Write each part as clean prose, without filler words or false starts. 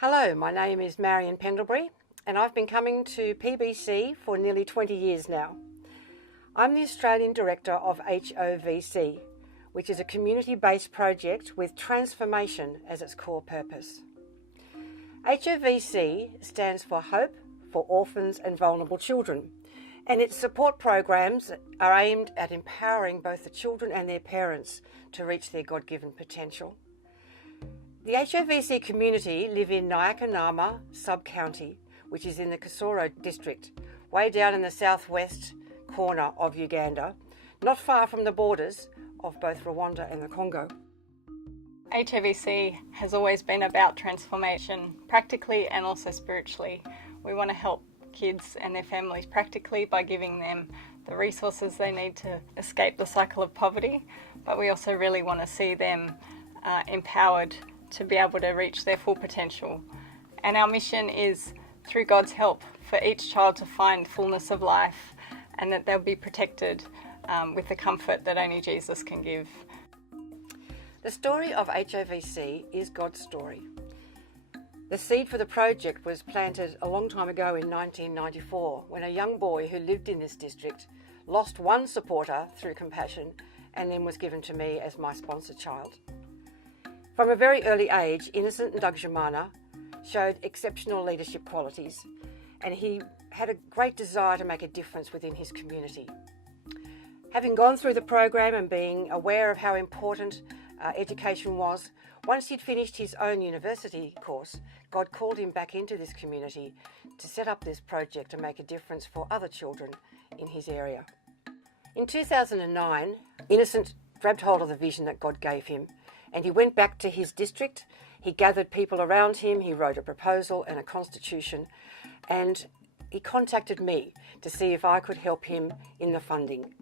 Hello, my name is Marion Pendlebury and I've been coming to PBC for nearly 20 years now. I'm the Australian Director of HOVC, which is a community-based project with transformation as its core purpose. HOVC stands for Hope for Orphans and Vulnerable Children, and its support programs are aimed at empowering both the children and their parents to reach their God-given potential. The HOVC community live in Nyakanama sub-county, which is in the Kasoro district, way down in the southwest corner of Uganda, not far from the borders of both Rwanda and the Congo. HOVC has always been about transformation, practically and also spiritually. We want to help kids and their families practically by giving them the resources they need to escape the cycle of poverty, but we also really want to see them empowered to be able to reach their full potential. And our mission is, through God's help, for each child to find fullness of life and that they'll be protected with the comfort that only Jesus can give. The story of HOVC is God's story. The seed for the project was planted a long time ago in 1994 when a young boy who lived in this district lost one supporter through compassion and then was given to me as my sponsor child. From a very early age, Innocent Ndagijimana showed exceptional leadership qualities and he had a great desire to make a difference within his community. Having gone through the program and being aware of how important education was, once he'd finished his own university course, God called him back into this community to set up this project to make a difference for other children in his area. In 2009, Innocent grabbed hold of the vision that God gave him and he went back to his district. He gathered people around him, he wrote a proposal and a constitution, and he contacted me to see if I could help him in the funding.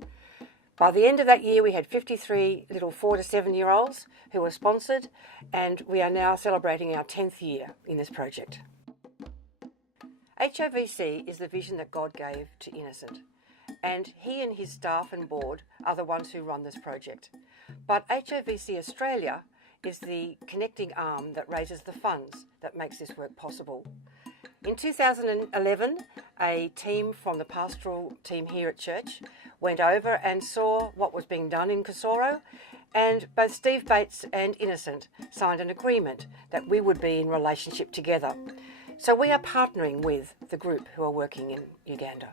By the end of that year, we had 53 little 4 to 7 year olds who were sponsored, and we are now celebrating our 10th year in this project. HOVC is the vision that God gave to Innocent, and he and his staff and board are the ones who run this project. But HOVC Australia is the connecting arm that raises the funds that makes this work possible. In 2011, a team from the pastoral team here at church went over and saw what was being done in Kasoro, and both Steve Bates and Innocent signed an agreement that we would be in relationship together. So we are partnering with the group who are working in Uganda.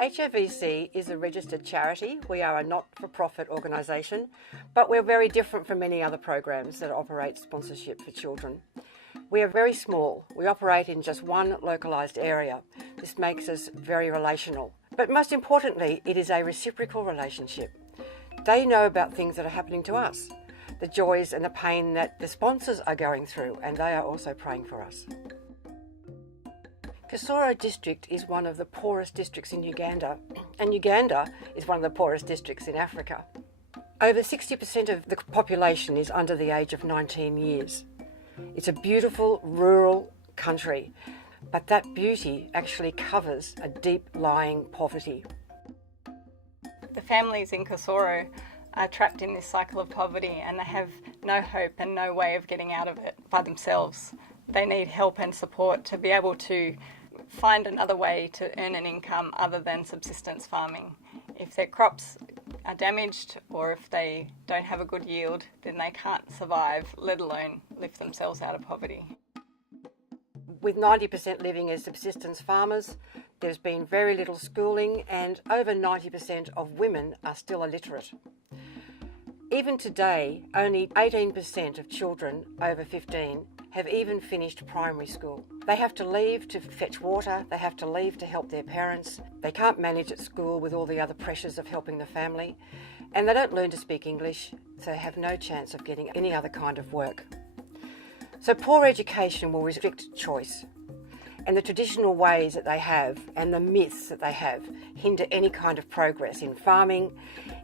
HOVC is a registered charity. We are a not-for-profit organisation, but we're very different from many other programs that operate sponsorship for children. We are very small. We operate in just one localised area. This makes us very relational. But most importantly, it is a reciprocal relationship. They know about things that are happening to us, the joys and the pain that the sponsors are going through, and they are also praying for us. Kasoro district is one of the poorest districts in Uganda, and Uganda is one of the poorest districts in Africa. Over 60% of the population is under the age of 19 years. It's a beautiful rural country, but that beauty actually covers a deep-lying poverty. The families in Kasoro are trapped in this cycle of poverty and they have no hope and no way of getting out of it by themselves. They need help and support to be able to find another way to earn an income other than subsistence farming. If their crops are damaged or if they don't have a good yield, then they can't survive, let alone lift themselves out of poverty. With 90% living as subsistence farmers, there's been very little schooling and over 90% of women are still illiterate. Even today, only 18% of children over 15 have even finished primary school. They have to leave to fetch water, they have to leave to help their parents, they can't manage at school with all the other pressures of helping the family, and they don't learn to speak English, so they have no chance of getting any other kind of work. So poor education will restrict choice, and the traditional ways that they have and the myths that they have hinder any kind of progress in farming,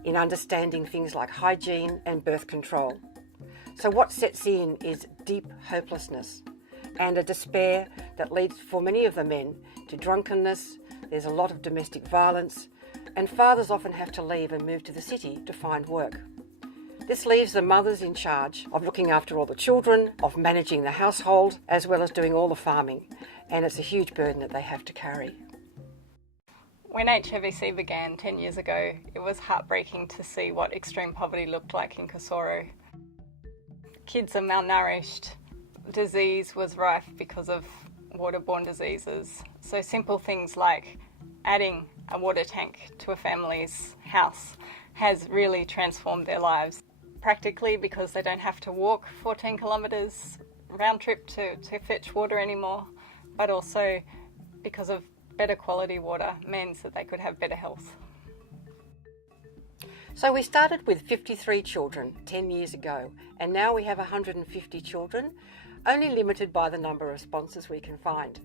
in understanding things like hygiene and birth control. So what sets in is deep hopelessness and a despair that leads for many of the men to drunkenness. There's a lot of domestic violence and fathers often have to leave and move to the city to find work. This leaves the mothers in charge of looking after all the children, of managing the household, as well as doing all the farming. And it's a huge burden that they have to carry. When HOVC began 10 years ago, it was heartbreaking to see what extreme poverty looked like in Kasoro. Kids are malnourished. Disease was rife because of waterborne diseases. So simple things like adding a water tank to a family's house has really transformed their lives. Practically because they don't have to walk 14 kilometres round trip to fetch water anymore, but also because of better quality water means that they could have better health. So we started with 53 children 10 years ago, and now we have 150 children, only limited by the number of sponsors we can find.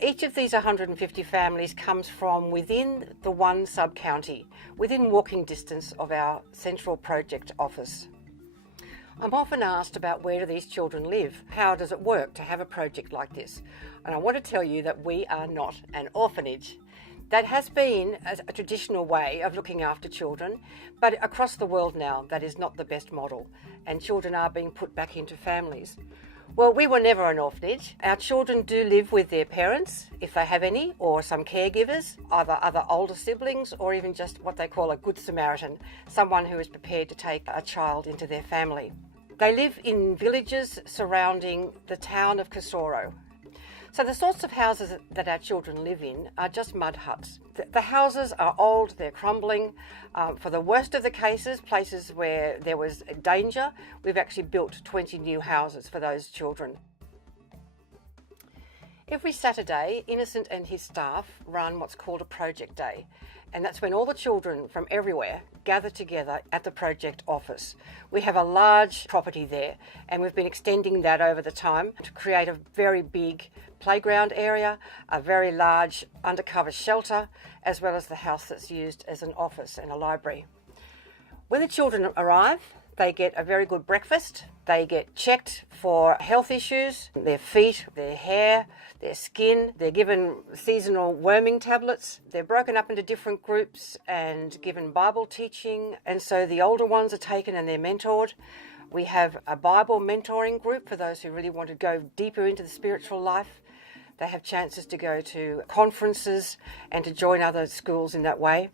Each of these 150 families comes from within the one sub-county, within walking distance of our central project office. I'm often asked about where do these children live? How does it work to have a project like this? And I want to tell you that we are not an orphanage. That has been a traditional way of looking after children, but across the world now that is not the best model, and children are being put back into families. Well, we were never an orphanage. Our children do live with their parents, if they have any, or some caregivers, either other older siblings, or even just what they call a good Samaritan, someone who is prepared to take a child into their family. They live in villages surrounding the town of Kasoro. So the sorts of houses that our children live in are just mud huts. The houses are old, they're crumbling. For the worst of the cases, places where there was danger, we've actually built 20 new houses for those children. Every Saturday, Innocent and his staff run what's called a project day. And that's when all the children from everywhere gather together at the project office. We have a large property there, and we've been extending that over the time to create a very big playground area, a very large undercover shelter, as well as the house that's used as an office and a library. When the children arrive, they get a very good breakfast. They get checked for health issues, their feet, their hair, their skin. They're given seasonal worming tablets. They're broken up into different groups and given Bible teaching. And so the older ones are taken and they're mentored. We have a Bible mentoring group for those who really want to go deeper into the spiritual life. They have chances to go to conferences and to join other schools in that way.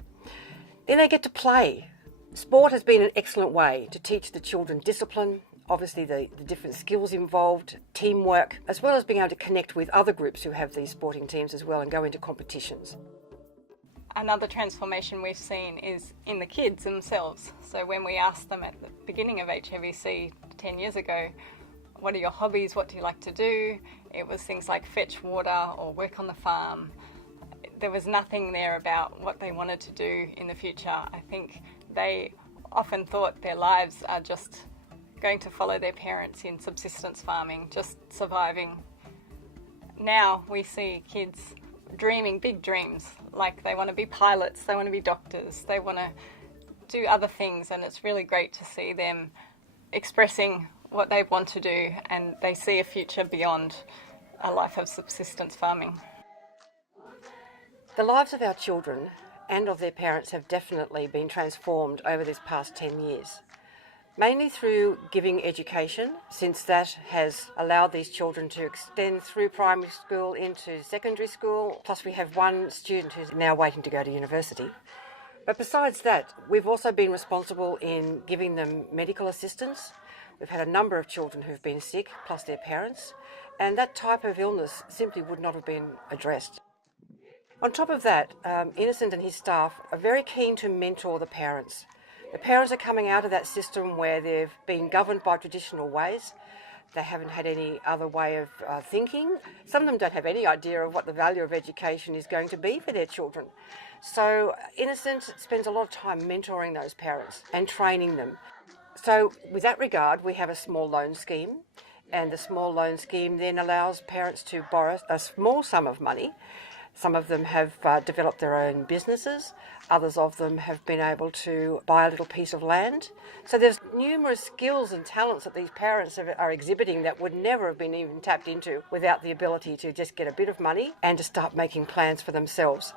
Then they get to play. Sport has been an excellent way to teach the children discipline, obviously the different skills involved, teamwork, as well as being able to connect with other groups who have these sporting teams as well and go into competitions. Another transformation we've seen is in the kids themselves. So when we asked them at the beginning of HOVC 10 years ago, what are your hobbies, what do you like to do? It was things like fetch water or work on the farm. There was nothing there about what they wanted to do in the future. I think they often thought their lives are just going to follow their parents in subsistence farming, just surviving. Now we see kids dreaming big dreams, like they want to be pilots, they want to be doctors, they want to do other things, and it's really great to see them expressing what they want to do, and they see a future beyond a life of subsistence farming. The lives of our children and of their parents have definitely been transformed over this past 10 years, mainly through giving education, since that has allowed these children to extend through primary school into secondary school, plus we have one student who's now waiting to go to university. But besides that, we've also been responsible in giving them medical assistance. We've had a number of children who've been sick, plus their parents, and that type of illness simply would not have been addressed. On top of that, Innocent and his staff are very keen to mentor the parents. The parents are coming out of that system where they've been governed by traditional ways. They haven't had any other way of thinking. Some of them don't have any idea of what the value of education is going to be for their children. So Innocent spends a lot of time mentoring those parents and training them. So with that regard, we have a small loan scheme, and the small loan scheme then allows parents to borrow a small sum of money. Some of them have developed their own businesses. Others of them have been able to buy a little piece of land. So there's numerous skills and talents that these parents are exhibiting that would never have been even tapped into without the ability to just get a bit of money and to start making plans for themselves.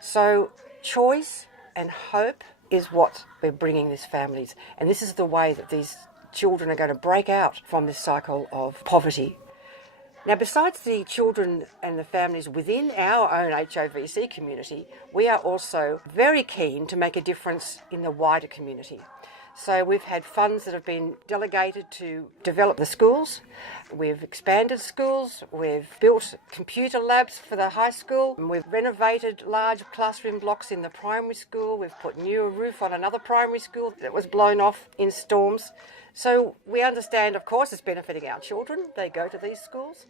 So choice and hope is what we're bringing these families. And this is the way that these children are going to break out from this cycle of poverty. Now, besides the children and the families within our own HOVC community, we are also very keen to make a difference in the wider community. So we've had funds that have been delegated to develop the schools. We've expanded schools. We've built computer labs for the high school. And we've renovated large classroom blocks in the primary school. We've put new roof on another primary school that was blown off in storms. So we understand, of course, it's benefiting our children. They go to these schools.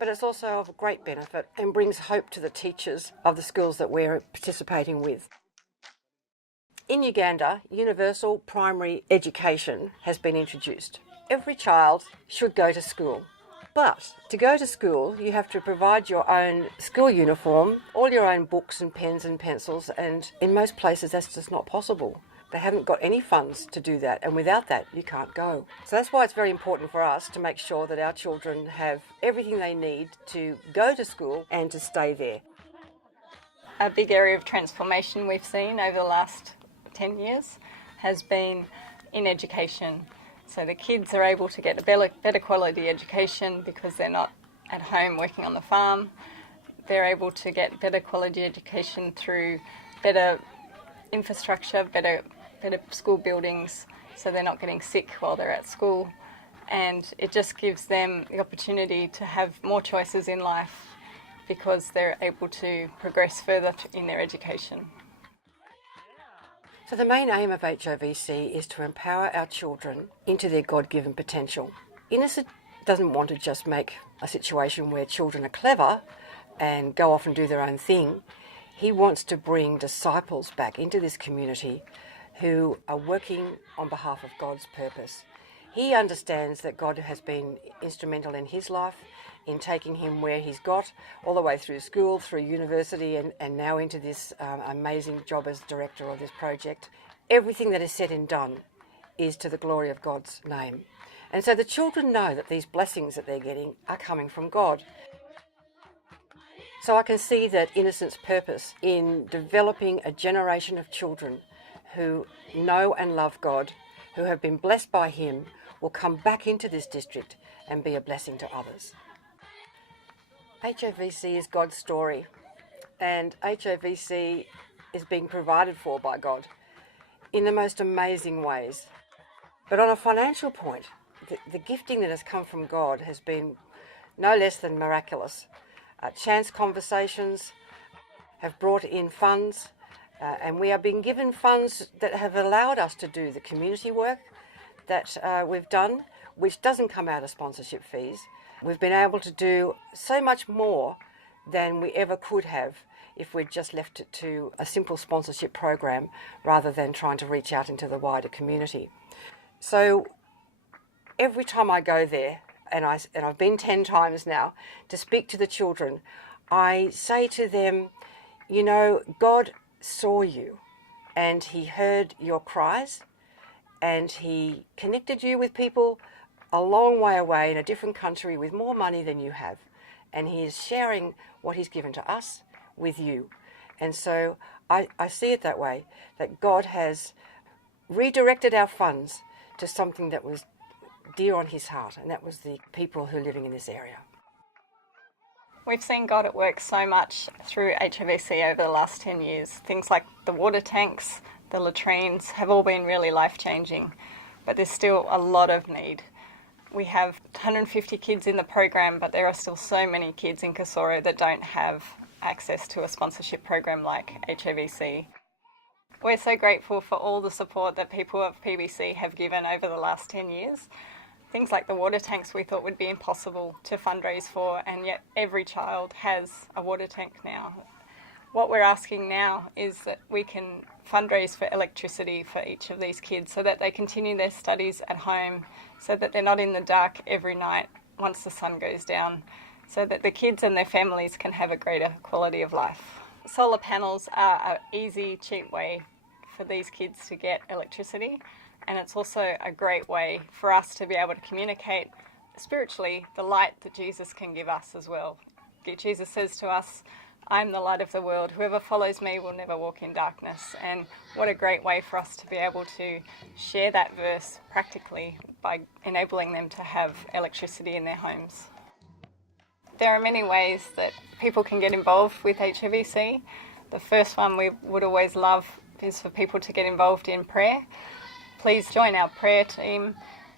But it's also of great benefit and brings hope to the teachers of the schools that we're participating with. In Uganda, universal primary education has been introduced. Every child should go to school. But to go to school, you have to provide your own school uniform, all your own books and pens and pencils, and in most places that's just not possible. They haven't got any funds to do that, and without that, you can't go. So that's why it's very important for us to make sure that our children have everything they need to go to school and to stay there. A big area of transformation we've seen over the last 10 years has been in education. So the kids are able to get a better quality education because they're not at home working on the farm. They're able to get better quality education through better infrastructure, better school buildings, so they're not getting sick while they're at school. And it just gives them the opportunity to have more choices in life because they're able to progress further in their education. So the main aim of HOVC is to empower our children into their God-given potential. Innocent doesn't want to just make a situation where children are clever and go off and do their own thing. He wants to bring disciples back into this community who are working on behalf of God's purpose. He understands that God has been instrumental in his life, in taking him where he's got, all the way through school, through university, and now into this amazing job as director of this project. Everything that is said and done is to the glory of God's name. And so the children know that these blessings that they're getting are coming from God. So I can see that Innocent's purpose in developing a generation of children who know and love God, who have been blessed by him, will come back into this district and be a blessing to others. HOVC is God's story, and HOVC is being provided for by God in the most amazing ways. But on a financial point, the gifting that has come from God has been no less than miraculous. Chance conversations have brought in funds, and we are being given funds that have allowed us to do the community work that we've done, which doesn't come out of sponsorship fees. We've been able to do so much more than we ever could have if we'd just left it to a simple sponsorship program rather than trying to reach out into the wider community. So every time I go there, and I've been 10 times now, to speak to the children, I say to them, you know, God saw you and he heard your cries and he connected you with people a long way away in a different country with more money than you have. And he is sharing what he's given to us with you. And so I see it that way, that God has redirected our funds to something that was dear on his heart, and that was the people who are living in this area. We've seen God at work so much through HOVC over the last 10 years. Things like the water tanks, the latrines have all been really life-changing, but there's still a lot of need. We have 150 kids in the program, but there are still so many kids in Kasoro that don't have access to a sponsorship program like HOVC. We're so grateful for all the support that people of PBC have given over the last 10 years. Things like the water tanks we thought would be impossible to fundraise for, and yet every child has a water tank now. What we're asking now is that we can fundraise for electricity for each of these kids so that they continue their studies at home, so that they're not in the dark every night once the sun goes down, so that the kids and their families can have a greater quality of life. Solar panels are an easy, cheap way for these kids to get electricity, and it's also a great way for us to be able to communicate spiritually the light that Jesus can give us as well. Jesus says to us, I'm the light of the world. Whoever follows me will never walk in darkness. And what a great way for us to be able to share that verse practically by enabling them to have electricity in their homes. There are many ways that people can get involved with HOVC. The first one we would always love is for people to get involved in prayer. Please join our prayer team,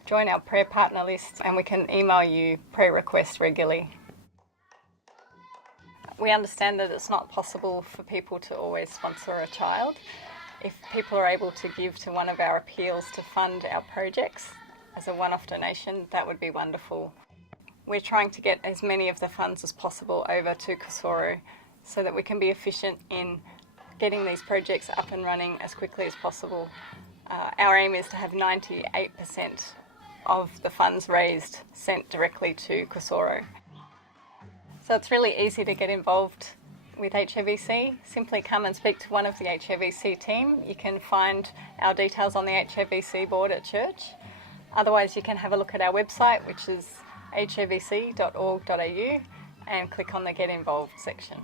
join our prayer partner list, and we can email you prayer requests regularly. We understand that it's not possible for people to always sponsor a child. If people are able to give to one of our appeals to fund our projects as a one-off donation, that would be wonderful. We're trying to get as many of the funds as possible over to Kusoro so that we can be efficient in getting these projects up and running as quickly as possible. Our aim is to have 98% of the funds raised sent directly to Kusoro. So it's really easy to get involved with HOVC. Simply come and speak to one of the HOVC team. You can find our details on the HOVC board at church. Otherwise, you can have a look at our website, which is hovc.org.au, and click on the Get Involved section.